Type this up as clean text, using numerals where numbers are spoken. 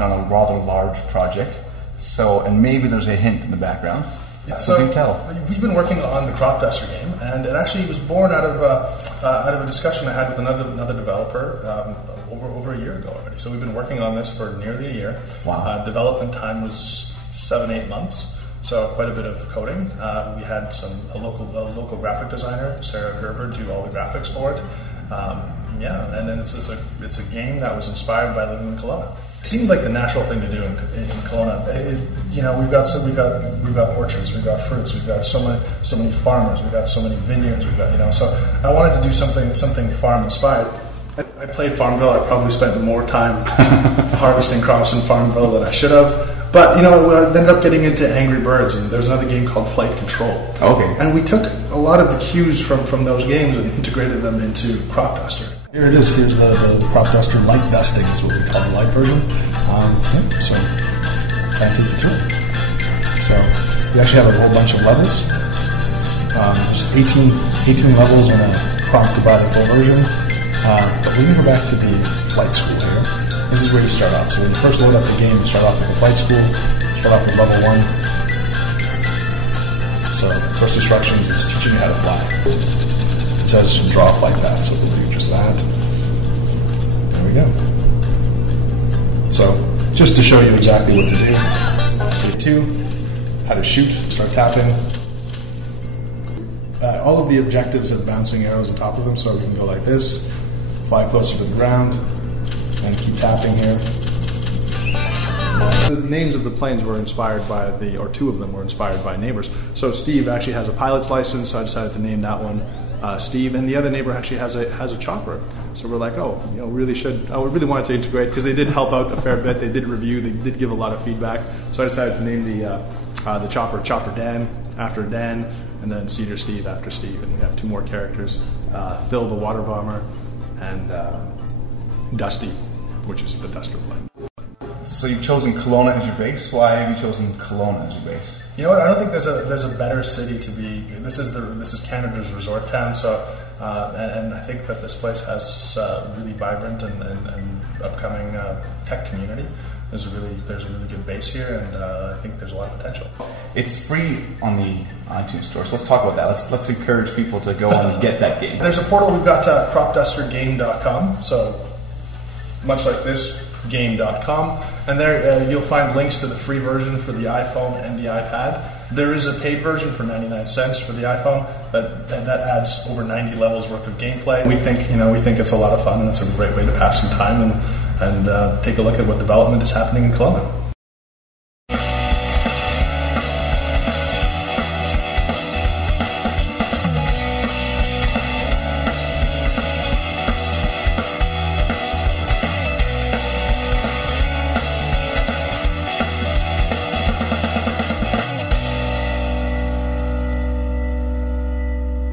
working on a rather large project. So, and maybe there's a hint in the background. Yeah, so do tell. We've been working on the Cropduster game, and it actually was born out of a discussion I had with another developer over a year ago already. So we've been working on this for nearly a year. Wow. Development time was 7-8 months, so quite a bit of coding. We had a local graphic designer, Sarah Gerber, do all the graphics for it. And then it's a game that was inspired by living in Kelowna. It seemed like the natural thing to do in Kelowna. We've got orchards, we've got fruits, we've got so many farmers, we've got so many vineyards, So I wanted to do something farm inspired. I played Farmville. I probably spent more time harvesting crops in Farmville than I should have. But I ended up getting into Angry Birds, and there's another game called Flightcontrol. Okay. And we took a lot of the cues from those games and integrated them into Cropduster. Here it is. Here's the Cropduster light dusting is what we call the light version. So I'll take you through it. So we actually have a whole bunch of levels. There's 18 levels and a prompt to buy the full version. But we're going to go back to the flight school here. This is where you start off. So when you first load up the game, you start off with the flight school, start off with level 1. So first instructions is teaching you how to fly. It says to draw a flight path, so we'll do just that. There we go. So just to show you exactly what to do. Day 2, how to shoot, start tapping. All of the objectives have bouncing arrows on top of them, so we can go like this, fly closer to the ground, and keep tapping here. The names of the planes were inspired by two of them were inspired by neighbors. So Steve actually has a pilot's license, so I decided to name that one Steve, and the other neighbor actually has a chopper. So we're like, I really wanted to integrate, because they did help out a fair bit. They did review, they did give a lot of feedback. So I decided to name the chopper Dan after Dan, and then Cedar Steve after Steve, and we have 2 more characters, Phil the water bomber, and Dusty, which is the duster plane. So you've chosen Kelowna as your base. Why have you chosen Kelowna as your base? You know what? I don't think there's a better city to be. This is Canada's resort town. So, and I think that this place has really vibrant and upcoming tech community. There's a really good base here, and I think there's a lot of potential. It's free on the iTunes store, so let's talk about that. Let's encourage people to go and get that game. There's a portal. We've got cropdustergame.com. So much like this, game.com, and there you'll find links to the free version for the iPhone and the iPad. There is a paid version for 99 cents for the iPhone that adds over 90 levels worth of gameplay. We think it's a lot of fun, and it's a great way to pass some time and take a look at what development is happening in Kelowna.